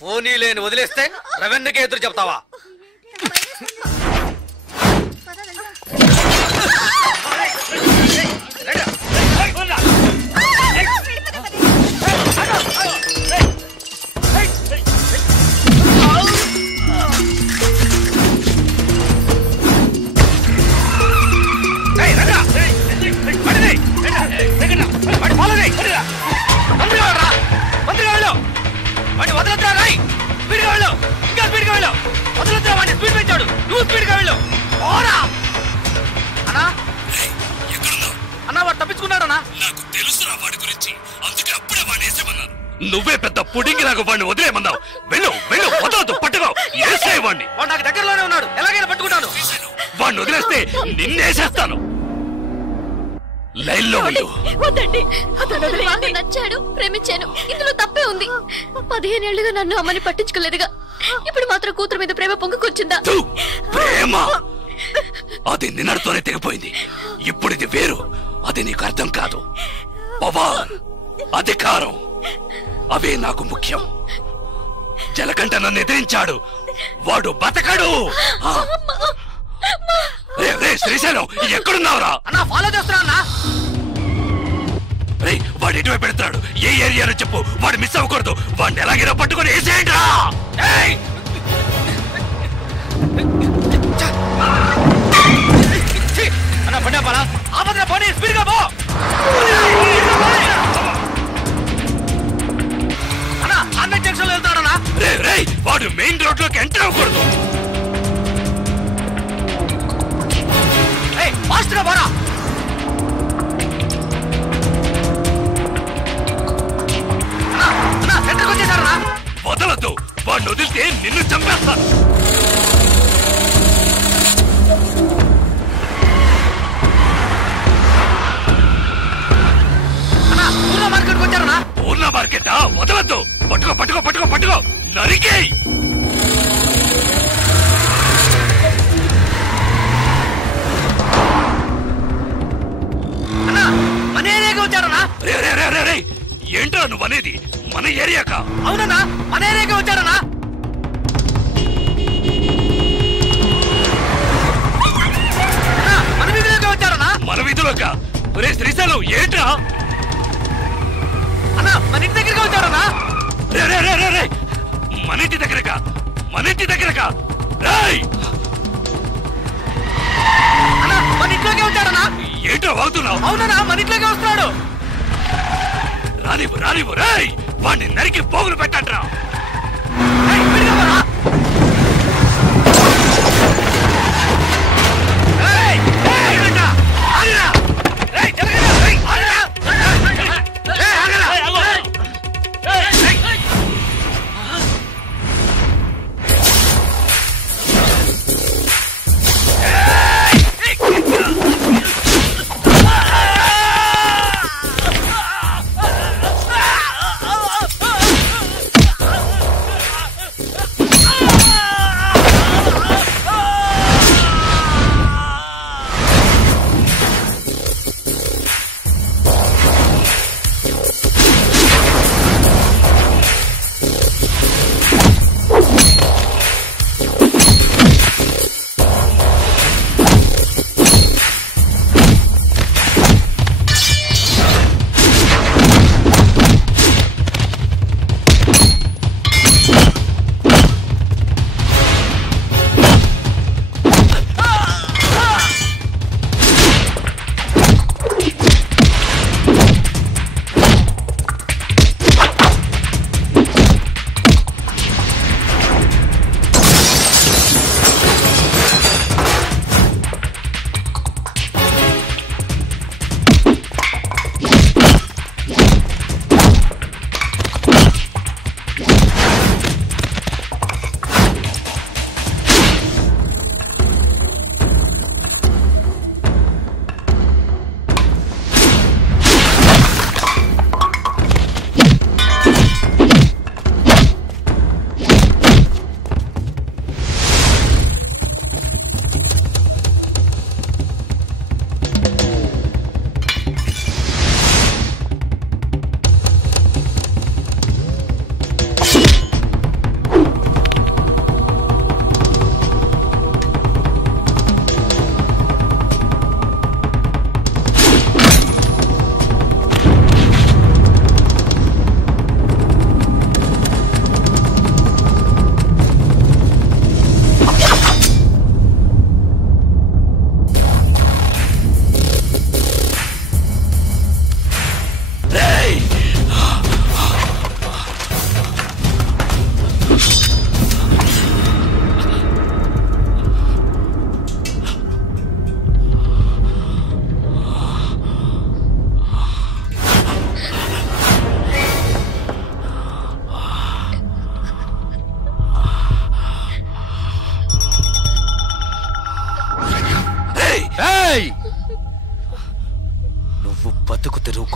పోనీ లేని వదిలేస్తే రెవెన్యూకే ఎదురు చెప్తావా? నువ్వే పెద్ద పుడింగి నాకు వాడిని వదిలేమన్నావు. వెళ్ళు వెళ్ళు, వదలదు, పట్టుకో. వాడిని నాకు దగ్గరలోనే ఉన్నాడు, ఎలాగైనా పట్టుకుంటాను. వాడిని వదిలేస్తే నిన్నేసేస్తాను. లైన్లో ఉండు. వద్దండి, అతను నచ్చాడు, ప్రేమించాను, ఇందులో తప్పే ఉంది. 15 ఏళ్లుగా నన్ను అమ్మని పట్టించుకోలేదుగా, ఇప్పుడు మాత్రం కూతురు మీద ప్రేమ పొంగుకొచ్చిందా? ప్రేమ అది నిన్నటితోనే తెగిపోయింది. ఇప్పుడు ఇది వేరు. అది నీకు అర్థం కాదు. పవర్, అధికారం అవే నాకు ముఖ్యం. జలకంట నన్ను ఎదిరించాడు, వాడు బతకడు. శ్రీశైలం ఎక్కడున్నావురా? అన్నా ఫాలో చేస్తున్నా. వాడు ఎటువైపు పెడతాడు? ఏ ఏరియాలో చెప్పు, వాడు మిస్ అవ్వకూడదు. వాడిని ఎలాగైనా పట్టుకొని వేసేయండి రా. అన్నా పడ్డా పరా, ఆపదన పోనీ, స్పీడ్గా పో. అన్నా అన్న జంక్షన్ వెళ్తాడన్నా. వాడు మెయిన్ రోడ్ లోకి ఎంటర్ అవ్వకూడదు. ఫాస్ట్ గా పోరా. సెంటర్కి వచ్చేసారా? వదలద్దు, వాడిని వదిలితే నిన్ను చంపేస్తాను. పూర్ణ మార్కెట్కి వచ్చారా? పూర్ణ మార్కెటా? వదలద్దు, పట్టుకో పట్టుకో పట్టుకో పట్టుకో, నరికే. మన ఏరియాకి వచ్చారనా? ఏంటో నువ్వు అనేది? మన ఏరియాకా? అవునన్నా, మన ఏరియాకి వచ్చారనా? మన వీధిలోకి వచ్చారనా? మన వీధిలోకా? శ్రీశైలం ఏంట్రా? అన్నా మన ఇంటి దగ్గరగా వచ్చారనా? మన ఇంటి దగ్గరకా? మన ఇంటి దగ్గరకా? రాయ్ అన్నా మన ఇంట్లోకి వచ్చారనా? ఏంటో వాగుతున్నావు? అవునన్నా, మన ఇంట్లోకి వస్తున్నాడు. రానివ్వు రానివ్వు, రాయ్ వాడిని నరికి పోగులు పెట్టండిరా.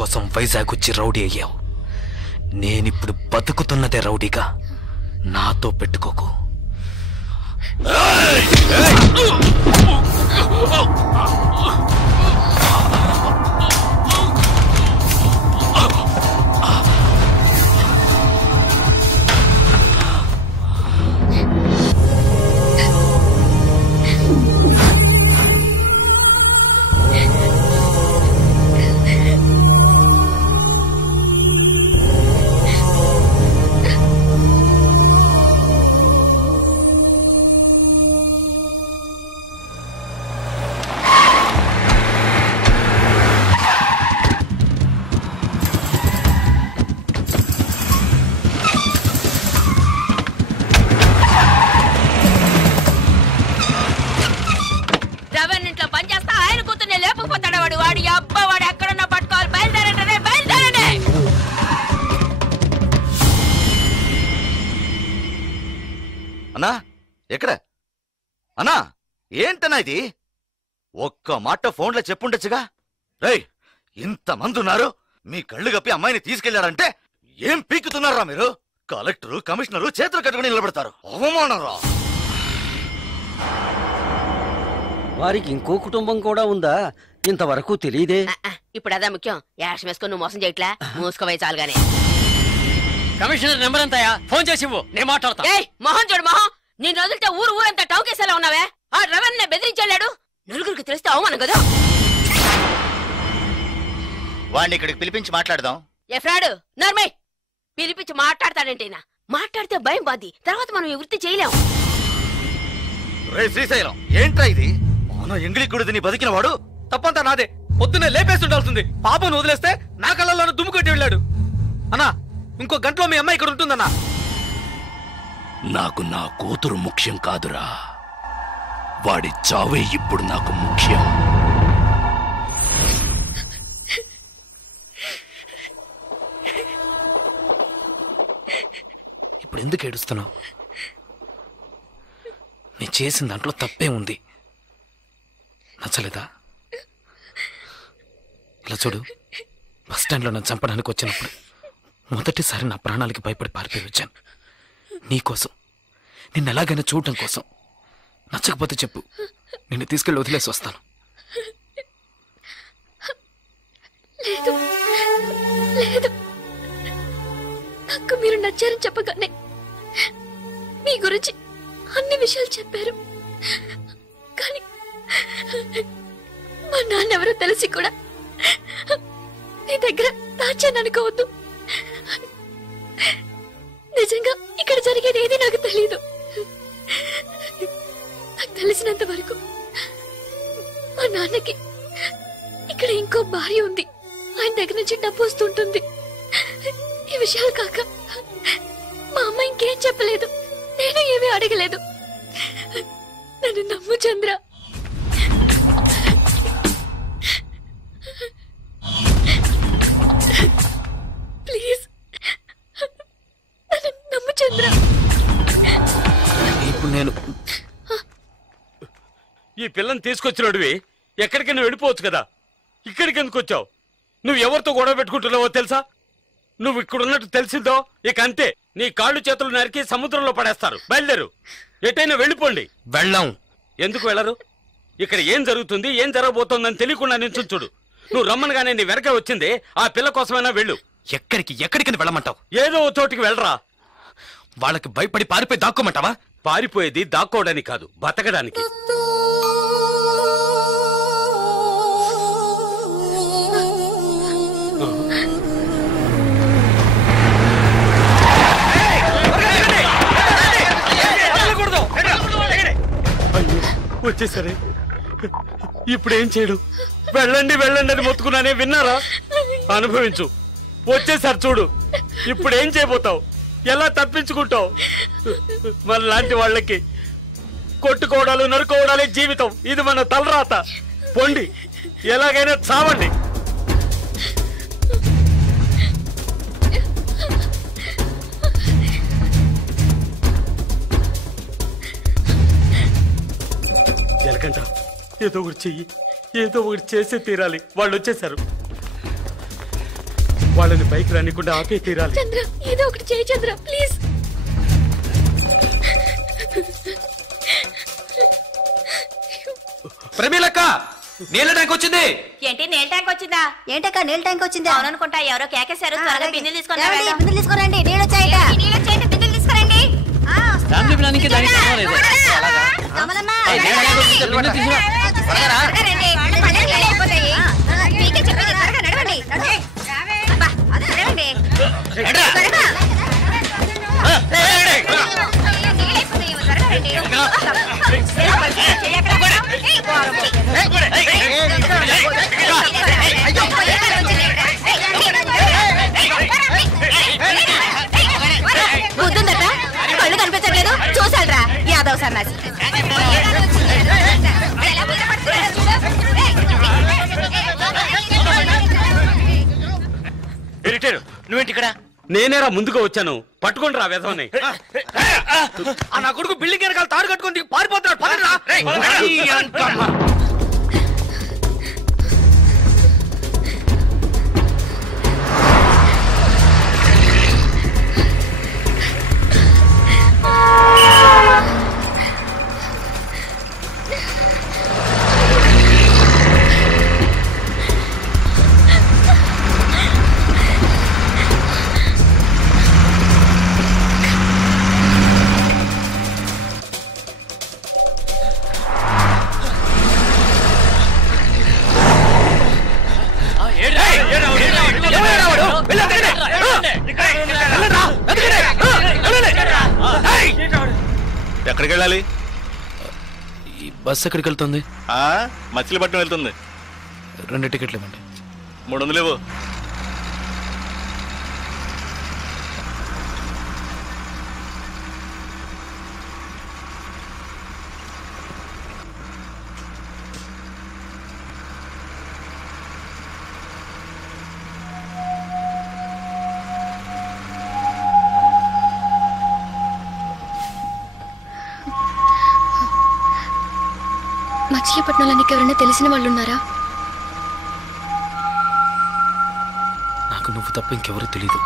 కోసం వైజాగ్ వచ్చి రౌడీ అయ్యావు. నేనిప్పుడు బతుకుతున్నదే రౌడీగా. నాతో పెట్టుకోకు. ఎక్కడ అన్నా? ఏంటన్నా ఇది? ఒక్క మాట ఫోన్లో చెప్పుండొచ్చుగా. రేయ్, ఇంతమంది ఉన్నారు, మీ కళ్ళు కప్పి అమ్మాయిని తీసుకెళ్లారంటే ఏం పీకుతున్నారా మీరు? కలెక్టరు కమిషనరు చేతులు కట్టుకుని నిలబెడతారు. అవమానరా! వారికి ఇంకో కుటుంబం కూడా ఉందా? ఇంతవరకు తెలియదే. ఇప్పుడు అదా ముఖ్యం. యాష్ వేసుకొని నువ్వు మోసం చేయట్లా, మూసుకోవే చాలుగానే. కమిషనర్ నెంబర్ ఎంతయా? ఫోన్ చేసి ఇవ్వు, నేను మాట్లాడతా. మొహం చూడు మొహం. నేను వదిలితే ఊరంతా టౌకేసేలా ఉన్నావే. ఆ రవణ్ణి బెదిరించాడు. నలుగురికి తెలిస్తే అవమానం కదా. వాడిని ఇక్కడికి పిలిపించి మాట్లాడదాం. ఎఫ్రాడు నర్మే పిలిపించి మాట్లాడతాడంటేనా? మాట్లాడితే భయం బాది, తర్వాత మనం ఈ వృత్తి చేయలేం. రే శ్రీశైలం, ఏంట్రా ఇది? మన ఎంగిలికుడిది నీ బతికిన వాడు. తప్పంతా నాదే. పొద్దున్నే లేపేసి ఉండాల్సింది. పాపను వదిలేస్తే నా కళ్ళల్లోనూ దుమ్ము కొట్టి వెళ్ళాడు. అన్నా, ఇంకో గంటలో మీ అమ్మాయి ఇక్కడ ఉంటుందన్నా. నాకు నా కూతురు ముఖ్యం కాదురా, వాడి చావే ఇప్పుడు నాకు ముఖ్యం. ఇప్పుడు ఎందుకు ఏడుస్తున్నావు? నీ చేసిన దాంట్లో తప్పే ఉంది. నచ్చలేదా? ఇలా చూడు, బస్ స్టాండ్లో నన్ను చంపడానికి వచ్చినప్పుడు మొదటిసారి నా ప్రాణాలకి భయపడి పారిపోయి వచ్చాను. నీకోసం, నిన్ను ఎలాగైనా చూడటం కోసం. నచ్చకపోతే చెప్పు, నిన్ను తీసుకెళ్ళి వదిలేసి వస్తాను. లేదు లేదు, నాకు మీరు నచ్చారని చెప్పగానే మీ గురించి అన్ని విషయాలు చెప్పారు. కానీ మా నాన్నెవరో తెలిసి కూడా నీ దగ్గర దాచాననుకోవద్దు. నిజంగా ఇక్కడ జరిగేది ఏది నాకు తెలీదు. నాకు తెలిసినంత వరకు మా నాన్నకి ఇక్కడ ఇంకో భార్య ఉంది. ఆయన దగ్గర నుంచి డబ్బు వస్తుంటుంది. ఈ విషయాలు కాక మా అమ్మ ఇంకేం చెప్పలేదు, నేను ఏమీ అడగలేదు. నన్ను నమ్ము చంద్ర. ప్లీజ్ నన్ను నమ్ము చంద్ర. ఇప్పుడు నేను ఈ పిల్లని తీసుకొచ్చినోడివి ఎక్కడికైనా వెళ్ళిపోవచ్చు కదా, ఇక్కడికి ఎందుకు వచ్చావు? నువ్వు ఎవరితో గొడవ పెట్టుకుంటున్నావో తెలుసా? నువ్వు ఇక్కడున్నట్టు తెలిసిందో ఇక అంతే, నీ కాళ్ళు చేతులు నరికి సముద్రంలో పడేస్తారు. బయలుదేరు, ఎటైనా వెళ్ళిపోండి. వెళ్ళాం. ఎందుకు వెళ్ళరు? ఇక్కడ ఏం జరుగుతుంది, ఏం జరగబోతోందని తెలియకుండా నించుంచుడు. నువ్వు రమ్మనగానే నీ వెనక వచ్చింది ఆ పిల్ల కోసమైనా వెళ్ళు. ఎక్కడికి వెళ్ళమంటావు? ఏదో ఓ చోటికి వెళ్ళరా. వాళ్ళకి భయపడి పారిపోయి దాక్కోమంటావా? పారిపోయేది దాక్కోవడానికి కాదు, బతకడానికి. వచ్చేసరే, ఇప్పుడేం చేయడు? వెళ్ళండి వెళ్ళండి అని మొత్తుకున్నానే, విన్నారా? అనుభవించు. వచ్చేసారి చూడు, ఇప్పుడేం చేయబోతావు? ఎలా తప్పించుకుంటావు? మన లాంటి వాళ్ళకి కొట్టుకోవడాలు నరుకోవడాలే జీవితం. ఇది మన తలరాత. పొండి, ఎలాగైనా చావండి. జలకంట, ఏదో ఒకటి చెయ్యి, ఏదో ఒకటి చేసే తీరాలి. వాళ్ళు వచ్చేసారు. వాళ్ళని పైకి రానికుండా ఆపే తీరాలి. చంద్ర ఏదో ఒకటి చేయి చంద్ర ప్లీజ్. ప్రమీలక్క నీళ్ళ ట్యాంక్ వచ్చింది. ఏంటి నీళ్ళ ట్యాంక్ వచ్చిందా? ఏంటక్క నీళ్ళ ట్యాంక్ వచ్చింది? అవుననుకుంటా, ఎవరో కేకేశారు. త్వరగా బిందెలు తీసుకుని బిందెలు తీసుకురండి, నీళ్ళు వచ్చాయట. బిందెలు తీసుకురండి. ఫ్యామిలీ ప్లానింగ్ కి దానికి పర్వాలేదు. కమలమ్మ, ఏయ్, నేను బిందె తీసుకురా. త్వరగా రండి. పళ్ళకి నీళ్ళు అయిపోతాయి. మీకే చెప్పేది, త్వరగా నడవండి. అబ్బా, నడవండి. త్వరగా. నీళ్ళు అయిపోతాయి, త్వరగా రండి. బుద్ధుందట, కళ్ళు కనిపించట్లేదు, చూసాడ్రా యాదవ్ సన్నాసి. నువ్వేంటి ఇక్కడ? నేనేరా ముందుగా వచ్చాను. పట్టుకోండి రా వెధవని. నా కొడుకు బిల్డింగ్ వెనకాల తాడు కట్టుకొని పారిపోతున్నాడు. పదండ్రా. ఎక్కడికి వెళ్ళాలి? ఈ బస్ ఎక్కడికి వెళ్తుంది? మచిలీపట్నం వెళ్తుంది. 2 టికెట్లు ఇవ్వండి. 300 లేవు. మచిలీపట్నంలో నీకు ఎవరైనా తెలిసిన వాళ్ళు ఉన్నారా? నాకు నువ్వు తప్ప ఇంకెవరూ తెలీదు.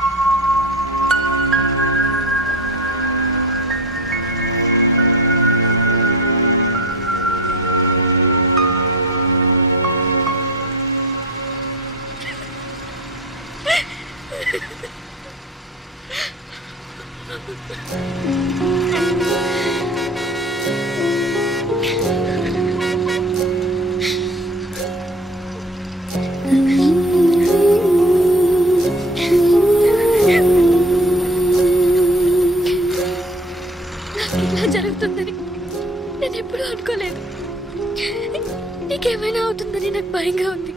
జరుగుతుందని నేను ఎప్పుడూ అనుకోలేదు. నీకేమైనా అవుతుందని నాకు భయంగా ఉంది.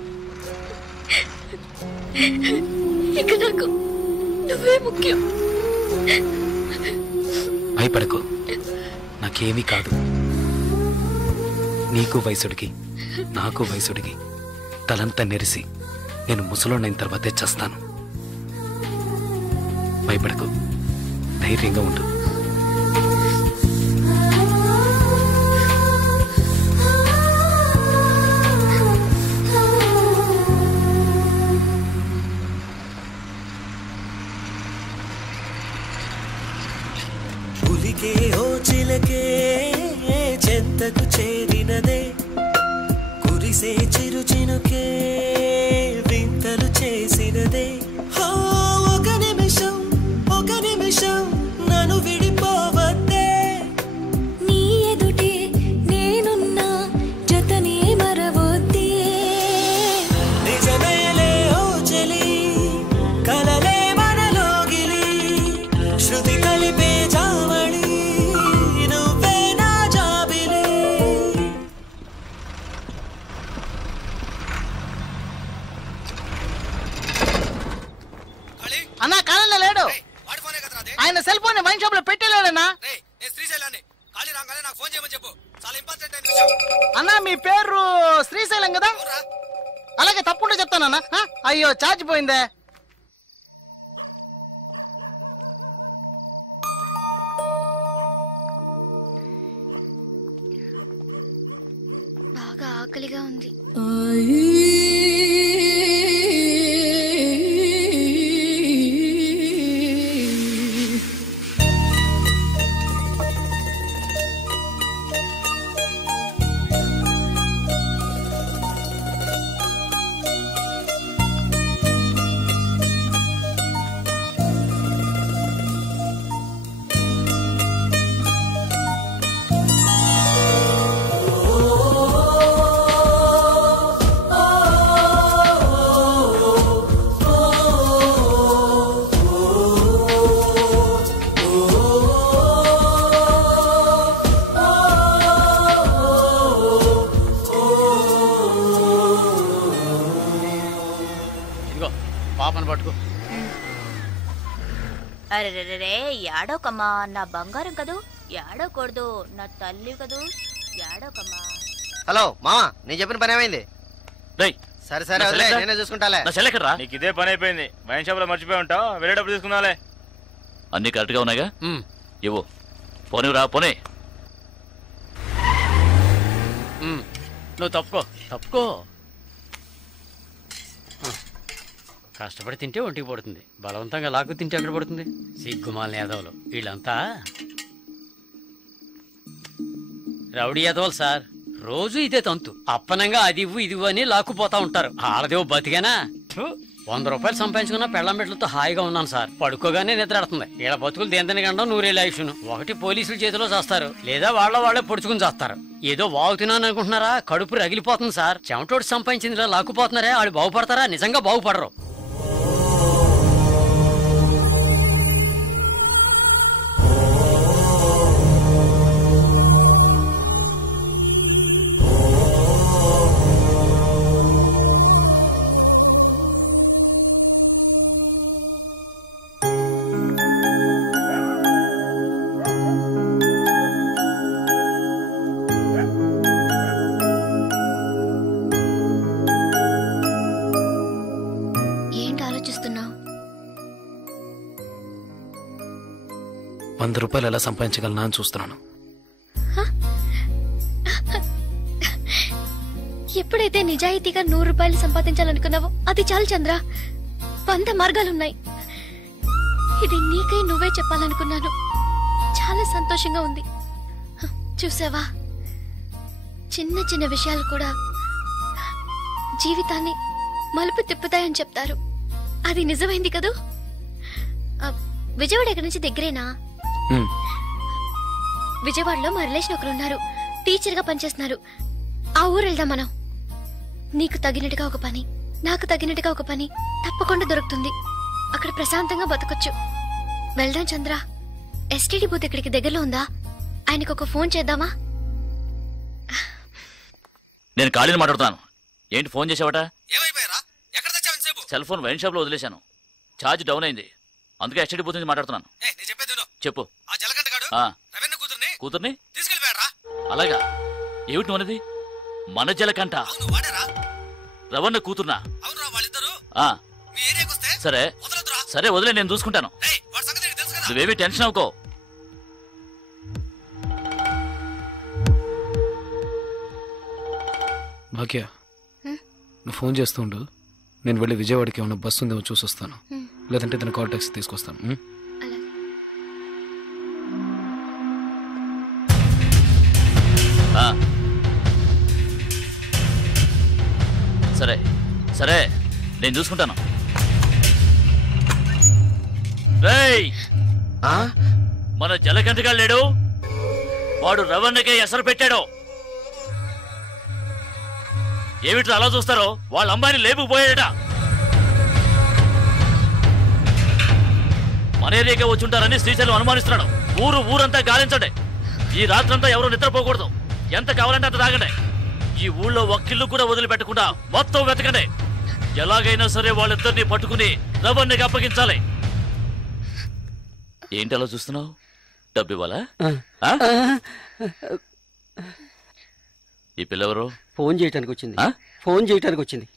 ఇక నాకు నువ్వే ముఖ్యం. భయపడకు, నాకేమీ కాదు. నీకు వయసుడికి నాకు వయసుడికి తలంతా నెరిసి నేను ముసలోనైన తర్వాతే చేస్తాను. భయపడకు, ధైర్యంగా ఉండు. పులికే ఓ చిలకే చెంతకు చేరినదే, కురిసే చిరు చినుకే వింతలు చేసినదే. ఒక నిమిషం నన్ను విడిపోవద్దే. నీ ఎదుటే నేనున్నా జతనే మరవొద్దే. నిజమేలే ఓ చెలి, కలలే మనలోగిలి, శృతి కలిపే జావళి, నువ్వే నా జాబిలి. అన్నా కాలంలో లేడు. ఆయన సెల్ ఫోన్ వైన్ షాప్ లో పెట్టలేడన్నా. అన్నా మీ పేరు శ్రీశైలం కదా? అలాగే తప్పుంటే చెప్తానన్నా. అయ్యో ఛార్జ్ పోయిందే. బాగా ఆకలిగా ఉంది. అరే ఏడోకమ్మా, నా బంగారం కదూ, ఏడోకూడదు, నా తల్లి కదూ, ఏడోకమ్మా. హలో మామా, నేను చెప్పిన పని ఏమైంది? సరే సరే వదిలే, నేనే చూసుకుంటాలే. నీకు ఇదే పని అయిపోయింది. వైన్ షాప్ లో మర్చిపోయి ఉంటావు, వెళ్ళేటప్పుడు తీసుకుందాలే. అన్ని కరెక్ట్ గా ఉన్నాయిగా? ఇవ్వు. పోనిరా పోనీ. నువ్వు తప్పుకో తప్పుకో. కష్టపడి తింటే ఒంటికి పడుతుంది, బలవంతంగా లాక్కు తింటే ఎక్కడ పడుతుంది? సిగ్గుమాల యాదవులు వీళ్ళంతా రౌడీ యాదవులు సార్. రోజు ఇదే తంతు, అప్పనంగా అది ఇవ్వు ఇది అని లాక్కుపోతా ఉంటారు. ఆడదేవో బతికేనా? 100 రూపాయలు సంపాదించుకున్న పెళ్ళం బిడ్డలతో హాయిగా ఉన్నాను సార్. పడుకోగానే నిద్రాడుతుంది. ఇలా బతుకులు దేంతని గండం 100 లైఫ్ను. ఒకటి పోలీసుల చేతిలో చేస్తారు, లేదా వాళ్ళే పొడుచుకుని చేస్తారు. ఏదో వాగుతున్నాను అనుకుంటున్నారా? కడుపు రగిలిపోతుంది సార్. చెమటోడు సంపాదించింది ఇలా లాక్కుపోతున్నారే, ఆడు బాగుపడతారా? నిజంగా బాగుపడరు. రూపాయలు ఎలా సంపాదించగలనా అని చూస్తున్నాను. ఎప్పుడైతే నిజాయితీగా 100 రూపాయలు సంపాదించాలనుకున్నావో అది చాలు చంద్ర. 100 మార్గాలున్నాయి. ఇది నీకై నువ్వే చెప్పాలనుకున్నాను. చాలా సంతోషంగా ఉంది. చూసావా, చిన్న చిన్న విషయాలు కూడా జీవితాన్ని మలుపు తిప్పుతాయని చెప్తారు. అది నిజమైంది కదూ. విజయవాడ ఎక్కడి నుంచి దగ్గరేనా? విజయవాడలో మా రిలేషన్ ఒకరు ఉన్నారు, టీచర్ గా పనిచేస్తున్నారు. ఆ ఊరు వెళ్దాం మనం. నీకు తగినట్టుగా ఒక పని, నాకు తగినట్టుగా ఒక పని తప్పకుండా దొరుకుతుంది. అక్కడ ప్రశాంతంగా బతకొచ్చు. వెళ్దాం చంద్ర. ఎస్టీడీ బూత్ ఇక్కడికి దగ్గరలో ఉందా? ఆయనకు ఒక ఫోన్ చేద్దామా? నేను ఖాళీని మాట్లాడుతున్నాను. ఏంటి ఫోన్ చేసావట? సెల్ ఫోన్ వైన్ షాప్ లో వదిలేశాను. ఛార్జ్ డౌన్ అయింది, అందుకే ఎస్టీడీ బూత్ నుంచి మాట్లాడుతున్నాను. చెప్పు. కూతుర్ని అలాగా? ఏమిటి మనది? మన జలకంట రవణ కూతుర్నా? సరే సరే వదిలే, నేను చూసుకుంటాను. నువ్వేమీ టెన్షన్ అవ్వకో. భాగ్య, నువ్వు ఫోన్ చేస్తుండు. నేను వెళ్ళి విజయవాడకి ఏమన్నా బస్సు ఉందేమో చూసి వస్తాను, లేదంటే తన కాల్ టాక్సీ తీసుకొస్తాను. సరే సరే, నేను చూసుకుంటాను. మన జలకంటగా లేడు, వాడు రవణకే ఎసరు పెట్టాడు. ఏమిట్రా అలా చూస్తారో? వాళ్ళ అమ్మాయిని లేపుకుపోయాడట. మన ఏరియాకే వచ్చుంటారని శ్రీశైలం అనుమానిస్తున్నాడు. ఊరంతా గాలించండి. ఈ రాత్రంతా ఎవరు నిద్రపోకూడదు. ఎంత కావాలంటే అంత తాగండి. ఈ ఊళ్ళో ఒక్కిల్లు కూడా వదిలిపెట్టకుండా మొత్తం వెతకండి. ఎలాగైనా సరే వాళ్ళిద్దరిని పట్టుకుని రవణ్ణికి అప్పగించాలి. ఏంటి అలా చూస్తున్నావు? డబ్బు ఇవ్వాలా? ఈ పిల్లెవరు? ఫోన్ చేయటానికి వచ్చింది.